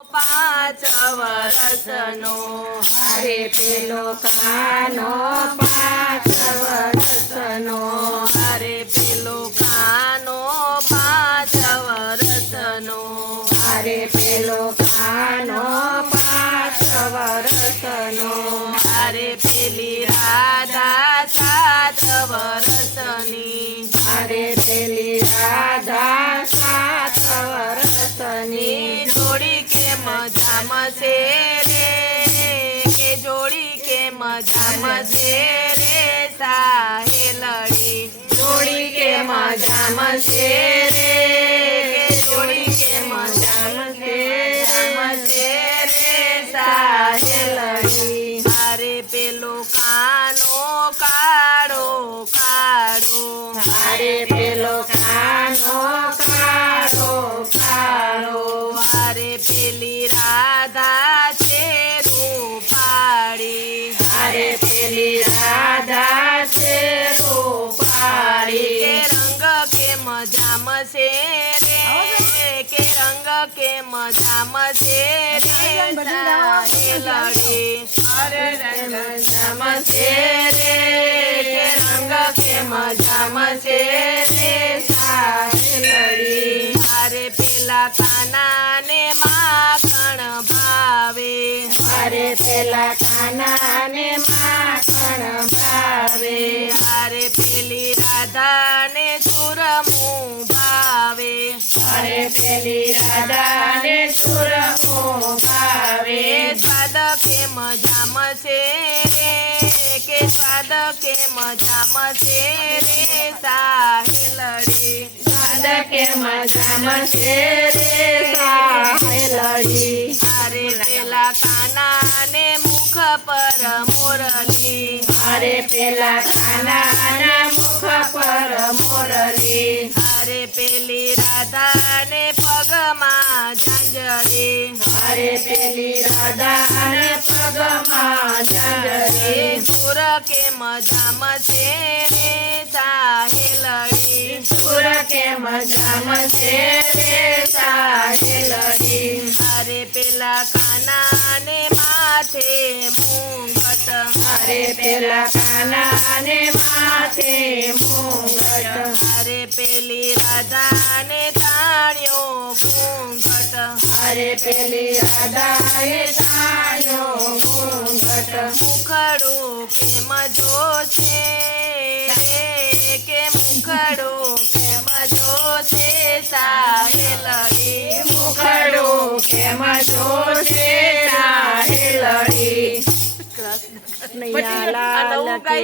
પાંચ વરસનો અરે પેલો કાનો, પાંચ વર્ષનો અરે પેલો કાનો, પાંચ વરસનો અરે પેલો કાનો, પાંચ વર્ષનો અરે પેલી રાધા સાત વરસની અરે પેલી રાધા સાત વર્ષની જોડી મજામાં છે રે, કે જોડી કે મજામાં છે રે સાહેલડી જોડી કે મજામાં છે રે જોડી કે મજામાં છે રે સાહેલડી અરે પેલો કાનો કાળો કાળો અરે પેલી રાધા છે રૂપાળી. હારે પેલી રાધા છે કે રૂપાળી રંગ કે મજામાં છે રે? કે રંગ કે મજામાં છે રે? સાહેલડી રંગ રંગમાં છે રે. કે રંગ કે મજામાં છે રે. સાહેલડી હારે પેલા કાનાને માખણ ભાવે. અરે પેલા કાનાને માખણ ભાવે. અરે પેલી રાધાને ચૂરમું ભાવે. અરે પેલી રાધાને સુરમો ભાવે. સ્વાદ કે મજામાં છે રે? કે સ્વાદ કે મજામાં છે રે સાહેલડી સ્વાદ કે મજામાં છે રે સાહેલડી અરે પેલા કાનાને મુખ પર મોરલી. અરે પેલા મુખ પર મોરલી. અરે પેલી રાધાને પગમાં ઝાંઝરી. અરે પેલી પગમાં જાંજરી સુર કે મજામાં છે રે સાહેલડી. સુર કે મજામાં છે અરે પેલા કાનાને માથે મુંગટ અરે પેલા કાનાને માથે મુંગટ અરે પેલી રાધાને તાણ્યો ઘૂંઘટ. અરે પેલી રાધાએ તાળ્યો મુંગટ મુખડું કે મજો છે રે કે મુખડું at may Pati yung nalalaki.